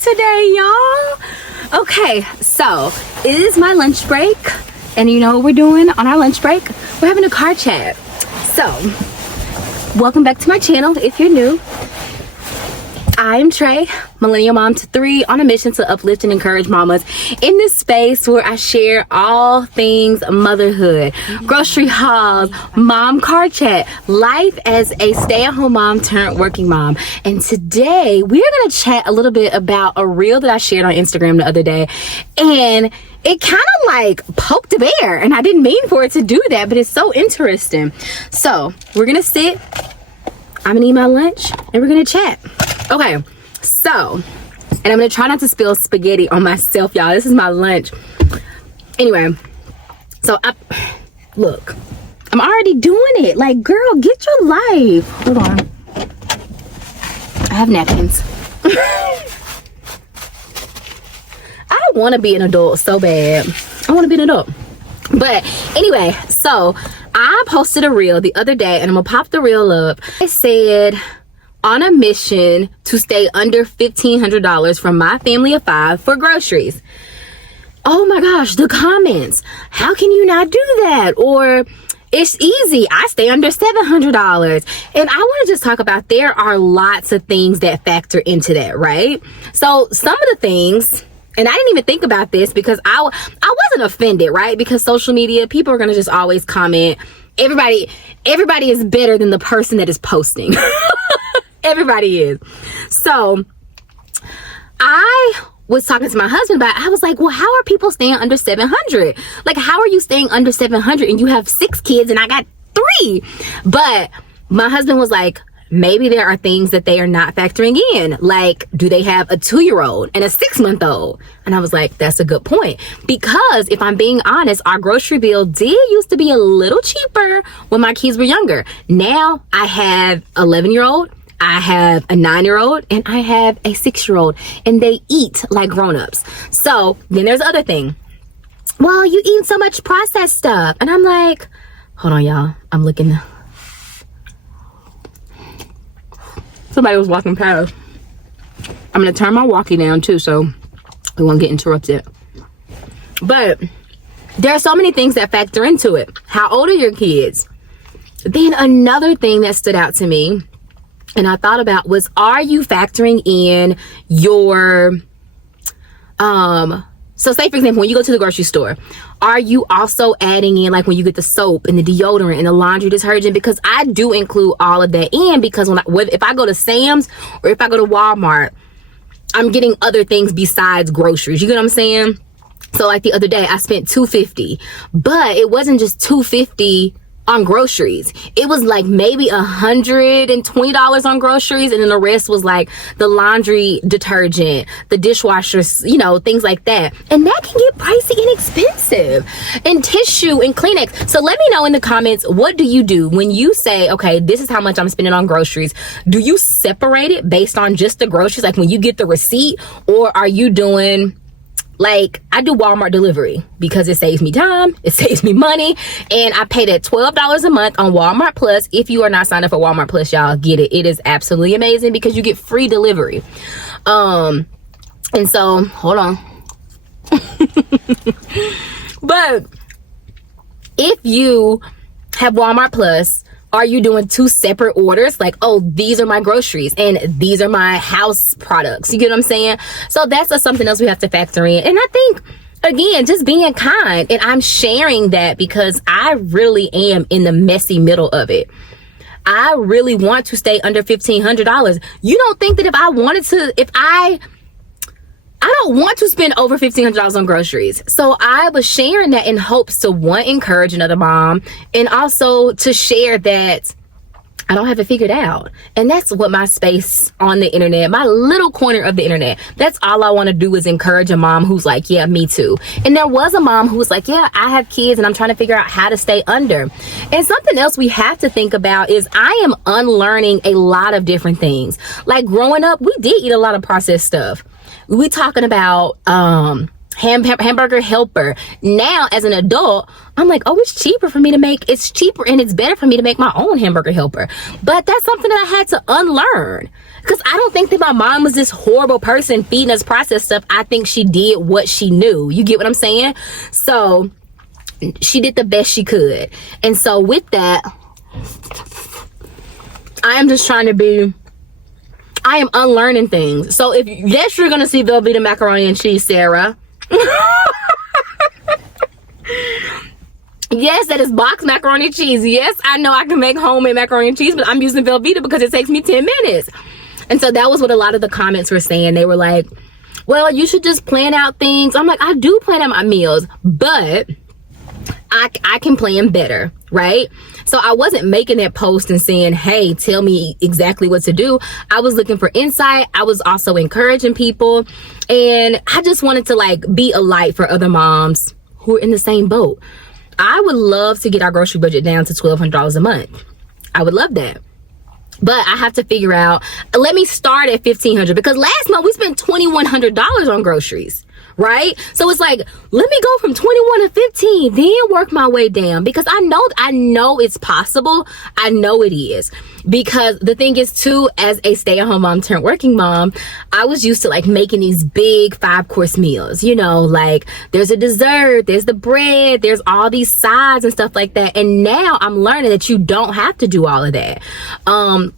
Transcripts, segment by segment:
today, y'all. Okay, so it is my lunch break, and you know what we're doing on our lunch break? We're having a car chat. So, welcome back to my channel if you're new. I'm Trey, millennial mom to 3, on a mission to uplift and encourage mamas in this space where I share all things motherhood, grocery hauls, mom car chat, life as a stay-at-home mom turned working mom. And today we're gonna chat a little bit about a reel that I shared on Instagram the other day, and it kind of like poked a bear, and I didn't mean for it to do that, but it's so interesting. So we're gonna sit, I'm gonna eat my lunch, and we're gonna chat. Okay, so, and I'm gonna try not to spill spaghetti on myself, y'all. This is my lunch. Anyway, so look, I'm already doing it. Like, girl, get your life. Hold on. I have napkins. I want to be an adult so bad. I want to be an adult. But anyway, so I posted a reel the other day, and I'm gonna pop the reel up. I said, on a mission to stay under $1,500 from my family of 5 for groceries. Oh my gosh, the comments. How can you not do that? Or, it's easy, I stay under $700. And I want to just talk about, there are lots of things that factor into that, right? So some of the things, and I didn't even think about this because I wasn't offended, right? Because social media, people are going to just always comment. Everybody is better than the person that is posting. Everybody is. So I was talking to my husband about it. I was like, well, how are people staying under 700? Like, how are you staying under 700 and you have 6 kids and I got 3? But my husband was like, maybe there are things that they are not factoring in. Like, do they have a 2-year-old and a 6-month-old? And I was like, that's a good point. Because if I'm being honest, our grocery bill did used to be a little cheaper when my kids were younger. Now I have an 11-year-old. I have a 9-year-old and I have a 6-year-old, and they eat like grown-ups. So then there's the other thing. Well, you eat so much processed stuff. And I'm like, hold on, y'all. I'm looking. Somebody was walking past. I'm going to turn my walkie down too, so we won't get interrupted. But there are so many things that factor into it. How old are your kids? Then another thing that stood out to me, and I thought about, was, are you factoring in your, so say for example, when you go to the grocery store, are you also adding in, like when you get the soap and the deodorant and the laundry detergent? Because I do include all of that in, because if I go to Sam's or if I go to Walmart, I'm getting other things besides groceries. You get what I'm saying? So like the other day I spent $250, but it wasn't just $250 on groceries. It was like maybe $120 on groceries, and then the rest was like the laundry detergent, the dishwashers, you know, things like that. And that can get pricey and expensive, and tissue and Kleenex. So let me know in the comments, what do you do when you say, okay, this is how much I'm spending on groceries? Do you separate it based on just the groceries, like when you get the receipt, or are you doing, like, I do Walmart delivery because it saves me time, it saves me money, and I pay that $12 a month on Walmart Plus. If you are not signed up for Walmart Plus, y'all, get it. It is absolutely amazing because you get free delivery. And so, hold on. But if you have Walmart Plus, are you doing 2 separate orders? Like, oh, these are my groceries and these are my house products. You get what I'm saying? So that's something else we have to factor in. And I think, again, just being kind. And I'm sharing that because I really am in the messy middle of it. I really want to stay under $1,500. You don't think that if I wanted to, I don't want to spend over $1,500 on groceries. So I was sharing that in hopes to, one, encourage another mom, and also to share that I don't have it figured out. And that's what my space on the internet, my little corner of the internet, that's all I want to do, is encourage a mom who's like, yeah, me too. And there was a mom who was like, yeah, I have kids and I'm trying to figure out how to stay under. And something else we have to think about is I am unlearning a lot of different things. Like growing up, we did eat a lot of processed stuff. We talking about hamburger helper. Now as an adult, I'm like, oh, it's cheaper and it's better for me to make my own hamburger helper. But that's something that I had to unlearn, because I don't think that my mom was this horrible person feeding us processed stuff. I think she did what she knew. You get what I'm saying? So she did the best she could. And so with that, I am unlearning things. So yes, you're gonna see Velveeta macaroni and cheese, Sarah. Yes, that is boxed macaroni and cheese. Yes, I know I can make homemade macaroni and cheese, but I'm using Velveeta because it takes me 10 minutes. And so that was what a lot of the comments were saying. They were like, well, you should just plan out things. I'm like, I do plan out my meals, but I can plan better, right? So I wasn't making that post and saying, hey, tell me exactly what to do. I was looking for insight. I was also encouraging people. And I just wanted to like be a light for other moms who are in the same boat. I would love to get our grocery budget down to $1,200 a month. I would love that. But I have to figure out, let me start at $1,500, because last month we spent $2,100 on groceries, right? So it's like, let me go from 21 to 15, then work my way down, because I know it's possible. I know it is, because the thing is too, as a stay-at-home mom turned working mom, I was used to like making these big 5-course meals, you know, like there's a dessert, there's the bread, there's all these sides and stuff like that. And now I'm learning that you don't have to do all of that.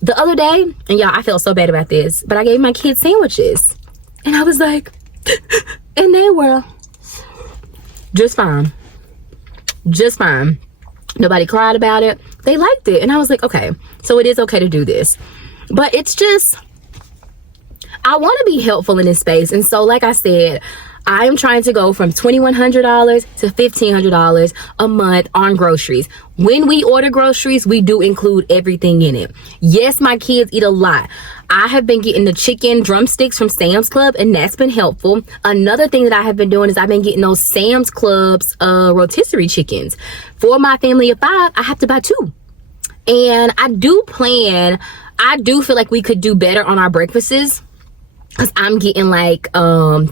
The other day, and y'all, I felt so bad about this, but I gave my kids sandwiches, and I was like, and they were just fine. Nobody cried about it. They liked it. And I was like, okay, so it is okay to do this. But it's just, I want to be helpful in this space. And so, like I said, I am trying to go from $2,100 to $1,500 a month on groceries. When we order groceries, we do include everything in it. Yes, my kids eat a lot. I have been getting the chicken drumsticks from Sam's Club, and that's been helpful. Another thing that I have been doing is I've been getting those Sam's Club's rotisserie chickens. For my family of 5, I have to buy 2. And I do feel like we could do better on our breakfasts, because I'm getting like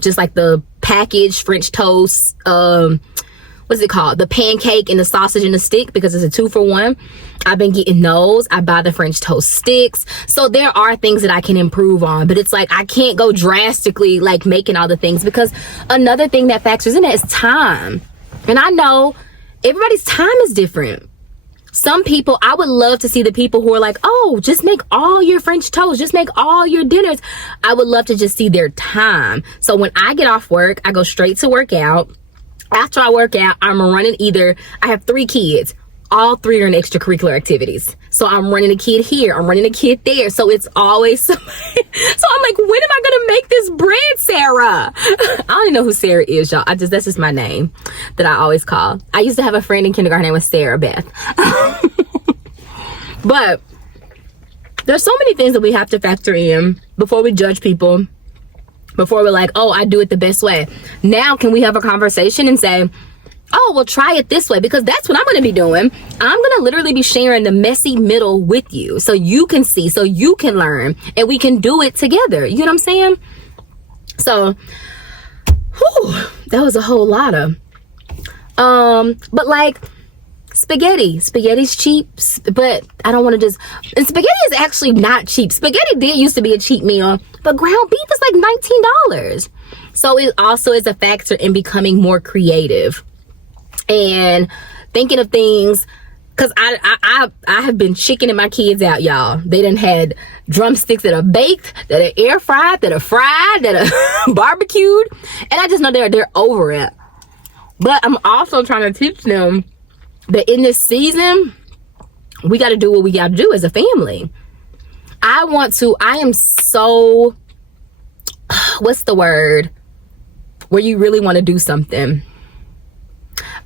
just like the packaged French toast, what's it called, the pancake and the sausage and the stick, because it's a 2-for-1. I've been getting those. I buy the French toast sticks. So there are things that I can improve on, but it's like I can't go drastically like making all the things, because another thing that factors in that is time. And I know everybody's time is different. Some people, I would love to see the people who are like, oh, just make all your French toast, just make all your dinners. I would love to just see their time. So when I get off work, I go straight to work out. After I work out, I'm running I have 3 kids. All 3 are in extracurricular activities. So I'm running a kid here, I'm running a kid there. So it's always somebody. So I'm like, when am I gonna make this bread, Sarah? I don't even know who Sarah is, y'all. That's just my name that I always call. I used to have a friend in kindergarten named Sarah Beth. But there's so many things that we have to factor in before we judge people, before we're like, oh, I do it the best way. Now, can we have a conversation and say, oh, well, try it this way? Because that's what I'm going to be doing. I'm going to literally be sharing the messy middle with you, so you can see, so you can learn, and we can do it together. You know what I'm saying? So, that was a whole lot of, but like, spaghetti's cheap, but I don't want to and spaghetti is actually not cheap. Spaghetti did used to be a cheap meal, but ground beef is like $19. So it also is a factor in becoming more creative and thinking of things, because I have been chickening my kids out, y'all. They done had drumsticks that are baked, that are air fried, that are fried, that are barbecued, and I just know they're over it. But I'm also trying to teach them that in this season, we got to do what we got to do as a family. I am so, what's the word, where you really want to do something.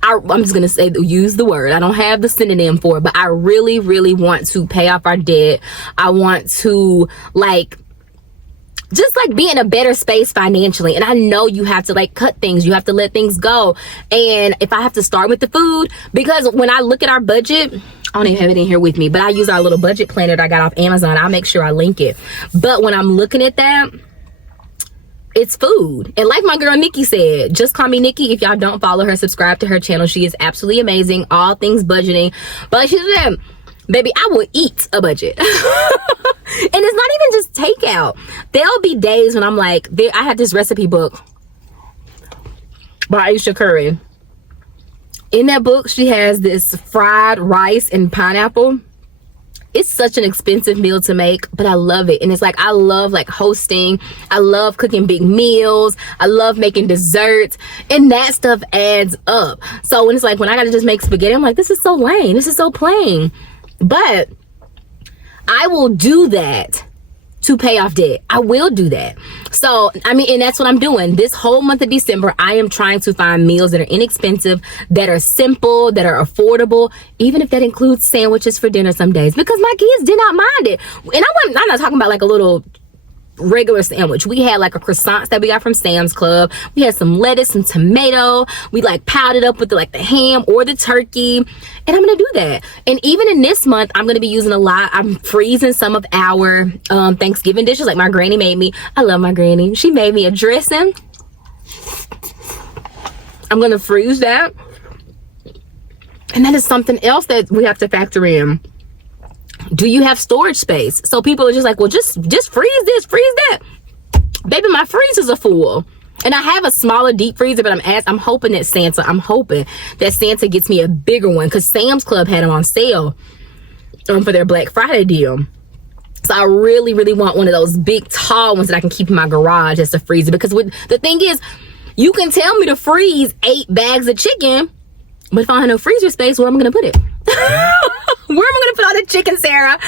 I'm just going to say, use the word. I don't have the synonym for it, but I really, really want to pay off our debt. I want to just be in a better space financially. And I know you have to cut things. You have to let things go. And if I have to start with the food, because when I look at our budget, I don't even have it in here with me, but I use our little budget planner that I got off Amazon. I'll make sure I link it. But when I'm looking at that, it's food. And like my girl Nikki said, just call me Nikki. If y'all don't follow her, subscribe to her channel. She is absolutely amazing. All things budgeting. But she said, baby, I will eat a budget. And it's not even just takeout. There'll be days when I'm like, I have this recipe book by Aisha Curry. In that book, she has this fried rice and pineapple. It's such an expensive meal to make, but I love it. And it's like, I love like hosting. I love cooking big meals. I love making desserts, and that stuff adds up. So when it's like, when I gotta just make spaghetti, I'm like, this is so lame. This is so plain. But I will do that to pay off debt. I will do that. So, I mean, and that's what I'm doing. This whole month of December, I am trying to find meals that are inexpensive, that are simple, that are affordable, even if that includes sandwiches for dinner some days, because my kids did not mind it. And I'm not talking about like a little regular sandwich. We had like a croissants that we got from Sam's Club. We had some lettuce, some tomato. We like piled it up with the ham or the turkey. And I'm gonna do that. And even in this month, I'm gonna be using a lot. I'm freezing some of our Thanksgiving dishes. Like my granny made me. I love my granny. She made me a dressing. I'm gonna freeze that. And that is something else that we have to factor in. Do you have storage space? So people are just like, well, just freeze this, freeze that. Baby, my freezers are full. And I have a smaller deep freezer, but I'm hoping that Santa gets me a bigger one, because Sam's Club had them on sale for their Black Friday deal. So I really, really want one of those big, tall ones that I can keep in my garage as a freezer. Because the thing is, you can tell me to freeze 8 bags of chicken, but if I don't have no freezer space, where am I going to put it? Where am I going to put all the chicken, Sarah?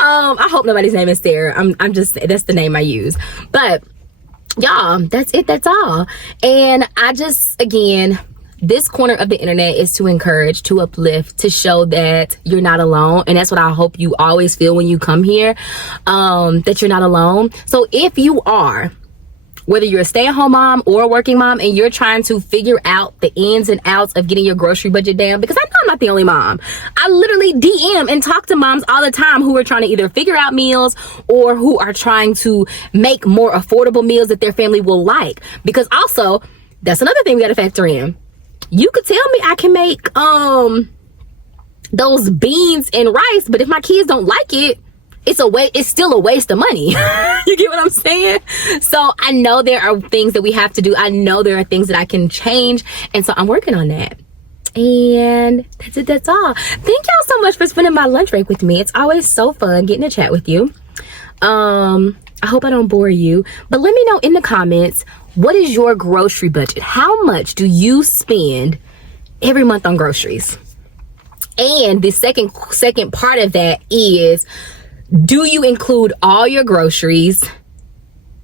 I hope nobody's name is Sarah. I'm just, that's the name I use. But y'all, that's it. That's all. And I just, again, this corner of the internet is to encourage, to uplift, to show that you're not alone. And that's what I hope you always feel when you come here, that you're not alone. So if you are, whether you're a stay-at-home mom or a working mom, and you're trying to figure out the ins and outs of getting your grocery budget down, because I know I'm not the only mom. I literally DM and talk to moms all the time who are trying to either figure out meals or who are trying to make more affordable meals that their family will like. Because also, that's another thing we got to factor in. You could tell me I can make those beans and rice, but if my kids don't like it, it's still a waste of money. You get what I'm saying? So I know there are things that we have to do. I know there are things that I can change. And so I'm working on that. And that's it. That's all. Thank y'all so much for spending my lunch break with me. It's always so fun getting to chat with you. I hope I don't bore you, but let me know in the comments, what is your grocery budget? How much do you spend every month on groceries? And the second part of that is, do you include all your groceries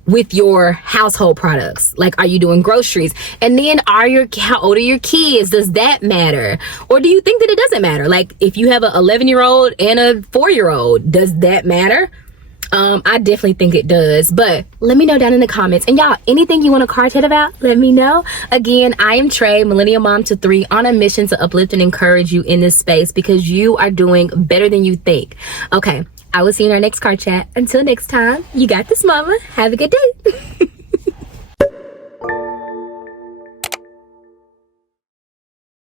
with your household products? Like, are you doing groceries? And then how old are your kids? Does that matter? Or do you think that it doesn't matter? Like, if you have an 11-year-old and a 4-year-old, does that matter? I definitely think it does, but let me know down in the comments. And y'all, anything you want to card chat about, let me know. Again, I am Trey, millennial mom to 3, on a mission to uplift and encourage you in this space, because you are doing better than you think. Okay, I will see you in our next card chat. Until next time, you got this, mama. Have a good day.